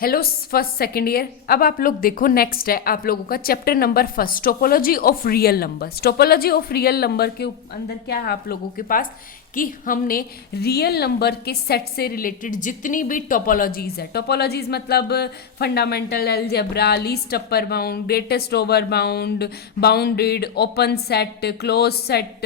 Hello first second year. अब आप लोग देखो, नेक्स्ट है आप लोगों का chapter number first, topology of real numbers. Topology of real number के अंदर क्या है आप लोगों के पास कि हमने रियल नंबर के सेट से रिलेटेड जितनी भी टोपोलॉजीज है, टोपोलॉजीज मतलब fundamental algebra, least upper bound, greatest over bound, bounded, open set, close set,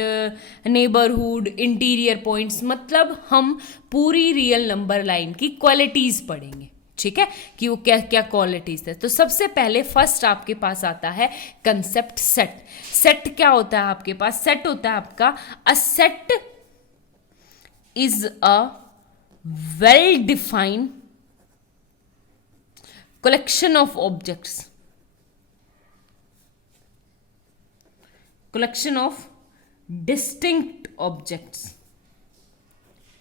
neighbourhood, interior points, मतलब हम पूरी रियल नंबर लाइन की क्वालिटीज पढ़ेंगे। ठीक है कि वो क्या क्या क्वालिटीज है। तो सबसे पहले फर्स्ट आपके पास आता है कंसेप्ट सेट। सेट क्या होता है आपके पास? सेट होता है आपका a set is a well defined collection of objects, collection of distinct objects.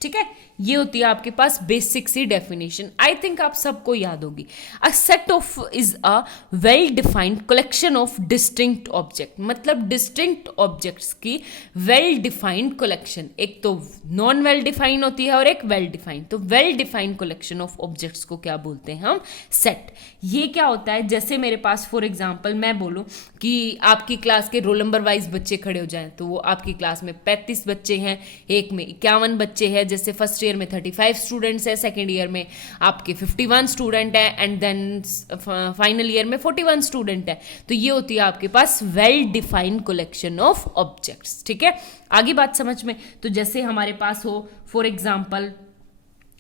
ठीक है, ये होती है आपके पास बेसिक सी डेफिनेशन। आई थिंक आप सबको याद होगी। A set of is a well defined collection of distinct object, मतलब डिस्टिंक्ट ऑब्जेक्ट्स की वेल डिफाइंड कलेक्शन। एक तो नॉन वेल डिफाइंड होती है और एक वेल डिफाइंड। तो well defined collection of objects को क्या बोलते हैं हम? सेट। ये क्या होता है? जैसे मेरे पास फॉर एग्जाम्पल मैं बोलूँ कि आपकी क्लास के रोल नंबर वाइज बच्चे खड़े हो जाएं, तो वो आपकी क्लास में 35 बच्चे हैं, एक में 51 बच्चे हैं। जैसे फर्स्ट ईयर में 35 स्टूडेंट्स है, सेकेंड ईयर में आपके 51 स्टूडेंट है, एंड देन फाइनल ईयर में 41 स्टूडेंट है। तो ये होती है आपके पास well defined collection of objects. ठीक है, आगे बात समझ में। तो जैसे हमारे पास हो फॉर एग्जाम्पल,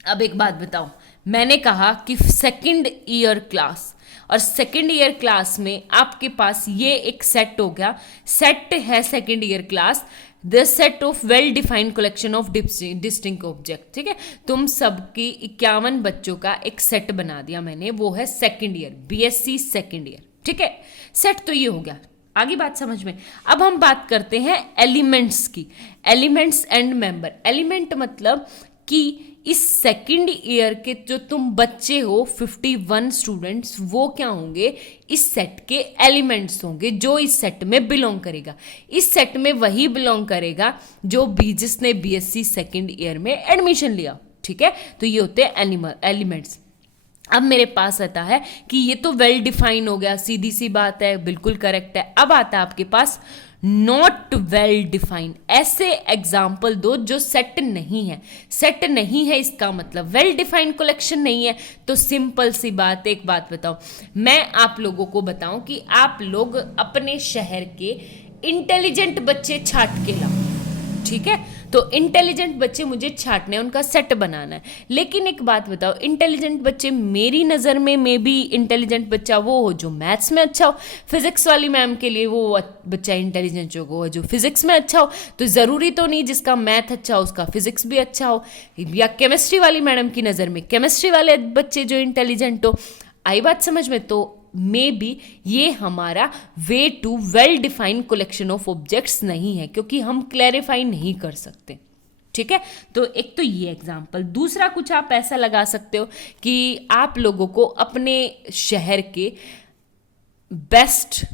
अब एक बात बताओ, मैंने कहा कि सेकेंड ईयर क्लास, और सेकेंड ईयर क्लास में आपके पास ये एक सेट हो गया। सेट है second year class the set of well defined collection of distinct object. ठीक है, तुम सबकी 51 बच्चों का एक सेट बना दिया मैंने, वो है second year, BSc second year. ठीक है, सेट तो ये हो गया। आगे बात समझ में। अब हम बात करते हैं एलिमेंट्स की, एलिमेंट्स एंड मेंबर। एलिमेंट मतलब कि इस सेकेंड ईयर के जो तुम बच्चे हो 51 स्टूडेंट्स, वो क्या होंगे? इस सेट के एलिमेंट्स होंगे, जो इस सेट में बिलोंग करेगा। इस सेट में वही बिलोंग करेगा जो जिसने बीएससी सेकेंड ईयर में एडमिशन लिया। ठीक है, तो ये होते हैं एलिमेंट्स। अब मेरे पास आता है कि ये तो वेल डिफाइन हो गया, सीधी सी बात है, बिल्कुल करेक्ट है। अब आता है आपके पास नॉट वेल डिफाइंड। ऐसे एग्जाम्पल दो जो सेट नहीं है। सेट नहीं है इसका मतलब वेल डिफाइंड कलेक्शन नहीं है। तो सिंपल सी बात, एक बात बताओ, मैं आप लोगों को बताऊं कि आप लोग अपने शहर के इंटेलिजेंट बच्चे छाट के लाओ। ठीक है, तो इंटेलिजेंट बच्चे मुझे छाटने हैं, उनका सेट बनाना है। लेकिन एक बात बताओ, इंटेलिजेंट बच्चे मेरी नज़र में मे बी इंटेलिजेंट बच्चा वो हो जो मैथ्स में अच्छा हो, फिजिक्स वाली मैम के लिए वो बच्चा इंटेलिजेंट हो जो फिजिक्स में अच्छा हो। तो ज़रूरी तो नहीं जिसका मैथ अच्छा हो उसका फिजिक्स भी अच्छा हो। या केमिस्ट्री वाली मैडम की नज़र में केमिस्ट्री वाले बच्चे जो इंटेलिजेंट हो। आई बात समझ में? तो मे बी ये हमारा way to well defined collection of objects नहीं है, क्योंकि हम क्लैरिफाई नहीं कर सकते। ठीक है, तो एक तो ये एग्जाम्पल। दूसरा कुछ आप ऐसा लगा सकते हो कि आप लोगों को अपने शहर के बेस्ट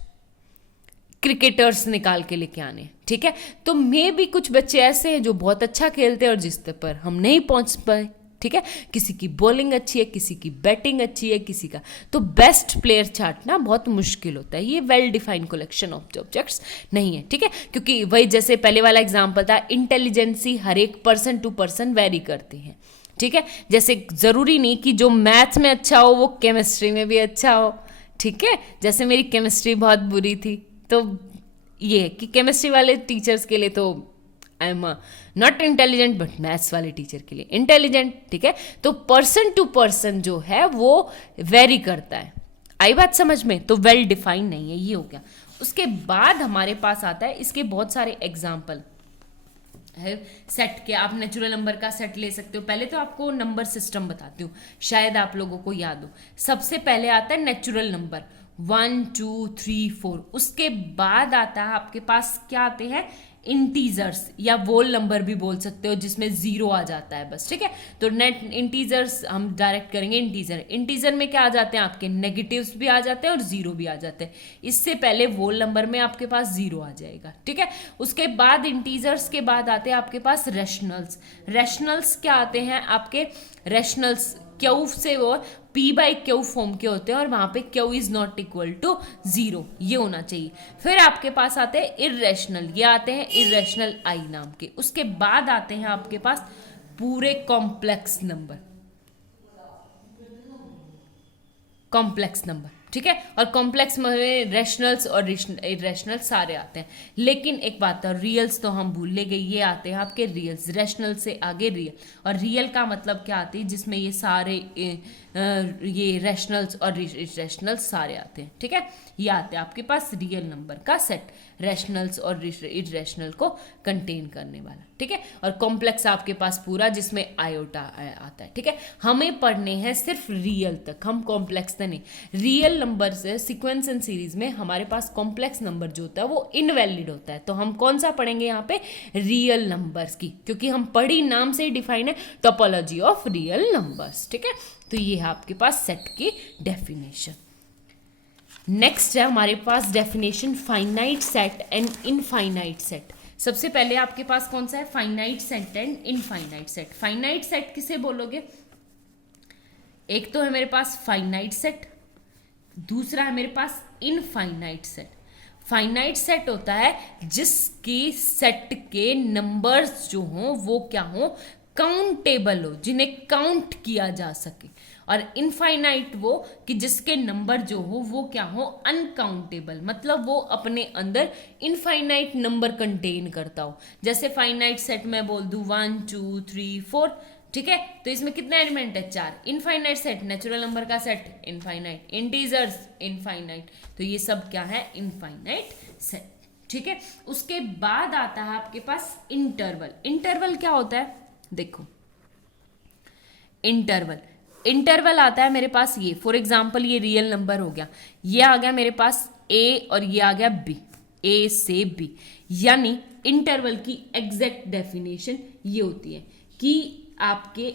क्रिकेटर्स निकाल के लेके आने। ठीक है, तो मे भी कुछ बच्चे ऐसे हैं जो बहुत अच्छा खेलते हैं और जिस पर हम नहीं पहुंच पाए। ठीक है, किसी की बॉलिंग अच्छी है, किसी की बैटिंग अच्छी है, किसी का, तो बेस्ट प्लेयर छाटना बहुत मुश्किल होता है। ये well defined collection of objects नहीं है। ठीक है, क्योंकि वही जैसे पहले वाला एग्जांपल था, इंटेलिजेंसी हर एक पर्सन टू पर्सन वेरी करती है। ठीक है, जैसे ज़रूरी नहीं कि जो मैथ्स में अच्छा हो वो केमिस्ट्री में भी अच्छा हो। ठीक है, जैसे मेरी केमिस्ट्री बहुत बुरी थी, तो ये है कि केमिस्ट्री वाले टीचर्स के लिए तो I am not intelligent, but maths वाले टीचर के लिए इंटेलिजेंट। ठीक है, तो पर्सन टू पर्सन जो है वो वेरी करता है। आई बात समझ में? तो वेल डिफाइंड नहीं है, ये हो गया। उसके बाद हमारे पास आता है, इसके बहुत सारे एग्जाम्पल है सेट के। आप नेचुरल नंबर का सेट ले सकते हो। पहले तो आपको नंबर सिस्टम बताती हूँ, शायद आप लोगों को याद हो। सबसे पहले आता है नेचुरल नंबर 1 2 3 4। उसके बाद आता है आपके पास क्या आते हैं? इंटीजर्स, या वोल नंबर भी बोल सकते हो, जिसमें जीरो आ जाता है बस। ठीक है, तो नेट इंटीजर्स हम डायरेक्ट करेंगे। इंटीजर में क्या आ जाते हैं आपके? नेगेटिव्स भी आ जाते हैं और जीरो भी आ जाते हैं। इससे पहले वोल नंबर में आपके पास जीरो आ जाएगा। ठीक है, उसके बाद इंटीजर्स के बाद आते हैं आपके पास रेशनल्स। रेशनल्स क्या आते हैं आपके? रेशनल्स क्यू से वो पी बाई क्यू फॉर्म के होते हैं और वहां पे Q is not equal to 0, ये होना चाहिए। फिर आपके पास आते हैं इर्रेशनल, ये आते हैं इर्रेशनल आई नाम के। उसके बाद आते हैं आपके पास पूरे कॉम्प्लेक्स नंबर, कॉम्प्लेक्स नंबर, ठीक है। और कॉम्प्लेक्स में रेशनल्स और इरेशनल सारे आते हैं। लेकिन एक बात है, रियल्स तो हम भूल गए, ये आते हैं आपके रियल्स, रेशनल से आगे रियल। और रियल का मतलब क्या आती है, जिसमें ये सारे ये रेशनल्स और इरेशनल्स सारे आते हैं, ठीक है। ये आते हैं आपके पास रियल नंबर का सेट, रेशनल्स और इरेशनल को कंटेन करने वाला, ठीक है। और कॉम्प्लेक्स आपके पास पूरा जिसमें आयोटा आता है, ठीक है। हमें पढ़ने हैं सिर्फ रियल तक, हम कॉम्प्लेक्स तक नहीं। रियल नंबर से सीक्वेंस एंड सीरीज में हमारे पास कॉम्प्लेक्स नंबर जो होता है वो इनवैलिड होता है। तो हम कौन सा पढ़ेंगे यहाँ पे, रियल नंबर्स की, क्योंकि हम पढ़ी नाम से ही डिफाइन है टोपोलॉजी ऑफ रियल नंबर्स, ठीक है। तो ये है आपके पास सेट की डेफिनेशन। नेक्स्ट है हमारे पास definition finite set and infinite set. सबसे पहले आपके पास कौन सा है, finite set and infinite set. Finite set किसे बोलोगे, एक तो है मेरे पास फाइनाइट सेट, दूसरा है मेरे पास इनफाइनाइट सेट। फाइनाइट सेट होता है जिसकी सेट के नंबर्स जो हों वो क्या हो, काउंटेबल हो, जिन्हें काउंट किया जा सके। और इनफाइनाइट वो कि जिसके नंबर जो हो वो क्या हो, अनकाउंटेबल, मतलब वो अपने अंदर इनफाइनाइट नंबर कंटेन करता हो। जैसे फाइनाइट सेट में बोल दूं 1 2 3 4, ठीक है, तो इसमें कितने एलिमेंट है, 4। इनफाइनाइट सेट नेचुरल नंबर का सेट, इनफाइनाइट, इंटीजर्स इनफाइनाइट, तो ये सब क्या है, इनफाइनाइट सेट, ठीक है। उसके बाद आता है आपके पास इंटरवल। इंटरवल क्या होता है, देखो इंटरवल आता है मेरे पास, ये फॉर एग्जांपल ये रियल नंबर हो गया, ये आ गया मेरे पास ए और ये आ गया बी, ए से बी। यानी इंटरवल की एग्जैक्ट डेफिनेशन ये होती है कि आपके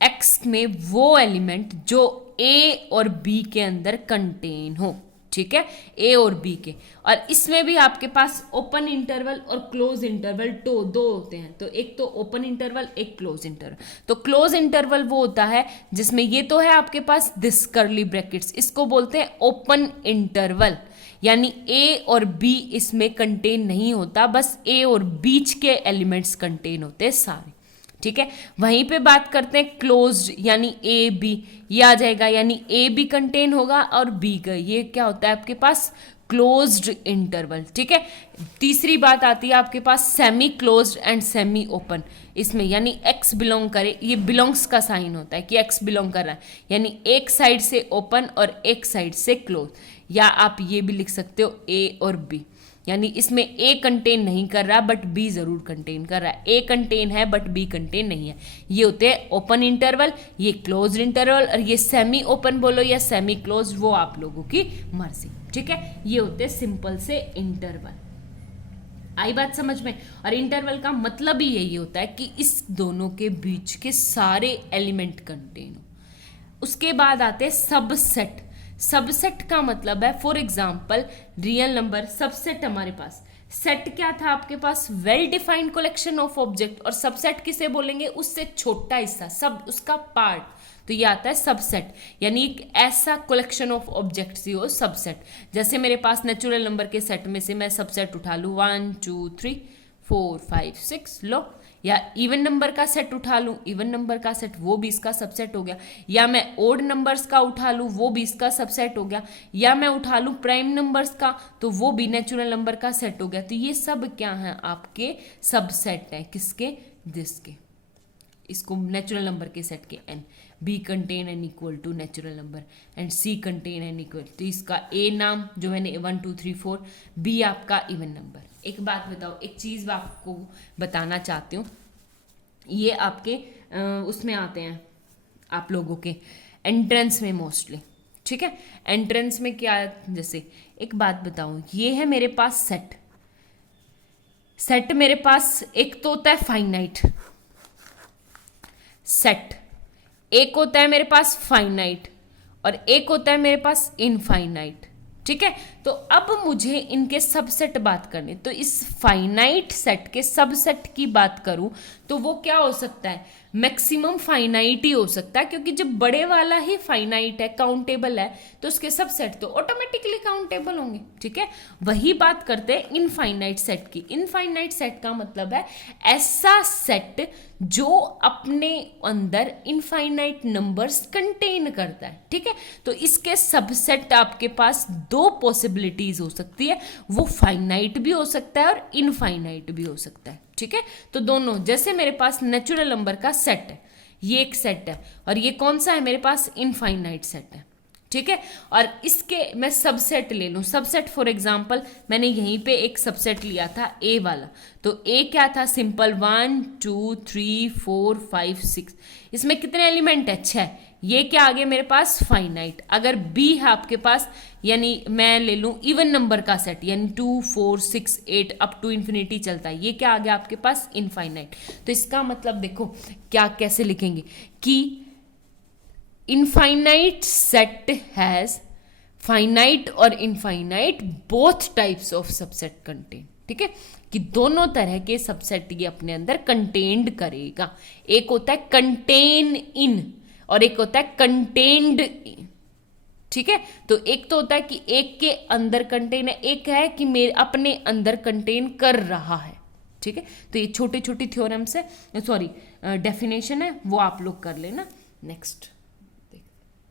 एक्स में वो एलिमेंट जो ए और बी के अंदर कंटेन हो, ठीक है, ए और बी के। और इसमें भी आपके पास ओपन इंटरवल और क्लोज इंटरवल तो दो होते हैं, तो एक तो ओपन इंटरवल, एक क्लोज इंटरवल। तो क्लोज इंटरवल वो होता है जिसमें ये तो है आपके पास दिस कर्ली ब्रैकेट्स, इसको बोलते हैं ओपन इंटरवल, यानी ए और बी इसमें कंटेन नहीं होता, बस ए और बीच के एलिमेंट्स कंटेन होते हैं सारे, ठीक है। वहीं पे बात करते हैं क्लोज्ड, यानी ए बी, ये आ जाएगा, यानी ए भी कंटेन होगा और बी का, ये क्या होता है आपके पास, क्लोज्ड इंटरवल, ठीक है। तीसरी बात आती है आपके पास semi closed and semi open, इसमें यानी एक्स बिलोंग करे, ये बिलोंग्स का साइन होता है कि एक्स बिलोंग कर रहा है, यानी एक साइड से ओपन और एक साइड से क्लोज। या आप ये भी लिख सकते हो ए और बी, यानी इसमें ए कंटेन नहीं कर रहा बट बी जरूर कंटेन कर रहा है, ए कंटेन है बट बी कंटेन नहीं है। ये होते हैं ओपन इंटरवल, ये क्लोज इंटरवल, और ये सेमी ओपन बोलो या सेमी क्लोज, वो आप लोगों की मर्जी, ठीक है। ये होते हैं सिंपल से इंटरवल। आई बात समझ में। और इंटरवल का मतलब ही यही होता है कि इस दोनों के बीच के सारे एलिमेंट कंटेन हो। उसके बाद आते हैं सबसेट। सबसेट का मतलब है for example real number, subset हमारे पास, सेट क्या था आपके पास, well defined collection of object, और सबसेट किसे बोलेंगे, उससे छोटा हिस्सा, सब उसका पार्ट, तो ये आता है सबसेट, यानी एक ऐसा कलेक्शन ऑफ ऑब्जेक्ट्स ही हो सबसेट। जैसे मेरे पास नेचुरल नंबर के सेट में से मैं सबसेट उठा लूँ 1 2 3 4 5 6 लो, या इवन नंबर का सेट उठा लूँ, इवन नंबर का सेट, वो भी इसका सबसेट हो गया। या मैं ओड नंबर्स का उठा लूँ, वो भी इसका सबसेट हो गया। या मैं उठा लूँ प्राइम नंबर्स का, तो वो भी नेचुरल नंबर का सेट हो गया। तो ये सब क्या हैं आपके सबसेट हैं, किसके, दिस के, इसको नेचुरल नंबर के सेट के N. B contain N equal to natural number and C contain N equal, तो इसका ए नाम जो मैंने 1 2 3 4, बी आपका इवन नंबर। एक बात बताओ, एक चीज़ आपको बताना चाहती हूँ, ये आपके उसमें आते हैं आप लोगों के एंट्रेंस में मोस्टली, ठीक है। एंट्रेंस में क्या, जैसे एक बात बताऊँ, ये है मेरे पास सेट, सेट मेरे पास एक तो होता है फाइनाइट सेट, एक होता है मेरे पास फाइनाइट, और एक होता है मेरे पास इनफाइनाइट, ठीक है। तो तो अब मुझे इनके सबसेट बात करनी, तो इस फाइनाइट सेट के सबसेट की बात करूं तो वो क्या हो सकता है, मैक्सिमम फाइनाइट ही हो सकता है, क्योंकि जब बड़े वाला ही फाइनाइट है, काउंटेबल है, तो उसके सबसेट तो ऑटोमेटिकली काउंटेबल होंगे। ठीक है, वही बात करते हैं इनफाइनाइट सेट की। इनफाइनाइट सेट का मतलब है ऐसा सेट जो अपने अंदर इनफाइनाइट नंबर्स कंटेन करता है। ठीक है, तो इसके सबसेट आपके पास दो पॉसिबिलिटीज हो सकती है, वो फाइनाइट भी हो सकता है और इनफाइनाइट भी हो सकता है। ठीक है, तो दोनों, जैसे मेरे पास नेचुरल नंबर का सेट है, ये एक सेट है, और ये कौन सा है मेरे पास, इनफाइनाइट सेट है। ठीक है, और इसके मैं सबसेट ले लूँ, सबसेट फॉर एग्जांपल मैंने यहीं पे एक सबसेट लिया था ए वाला, तो ए क्या था, सिंपल 1 2 3 4 5 6, इसमें कितने एलिमेंट है, 6, ये क्या आ गया मेरे पास, फाइनाइट। अगर बी है आपके पास, यानी मैं ले लूँ इवन नंबर का सेट, यानी 2 4 6 8 अप टू इन्फिनिटी चलता है, ये क्या आ गया आपके पास, इनफाइनाइट। तो इसका मतलब देखो क्या कैसे लिखेंगे कि इनफाइनाइट सेट हैज फाइनाइट और infinite both types of subset contain. ठीक है, कि दोनों तरह के सबसेट ये अपने अंदर कंटेन्ड करेगा। एक होता है कंटेन इन और एक होता है कंटेन्ड इन। ठीक है, तो एक तो होता है कि एक के अंदर कंटेन है, एक है कि मेरे अपने अंदर कंटेन कर रहा है। ठीक है, तो ये छोटी छोटी थ्योरम्स है, सॉरी डेफिनेशन है, वो आप लोग कर लेना। नेक्स्ट।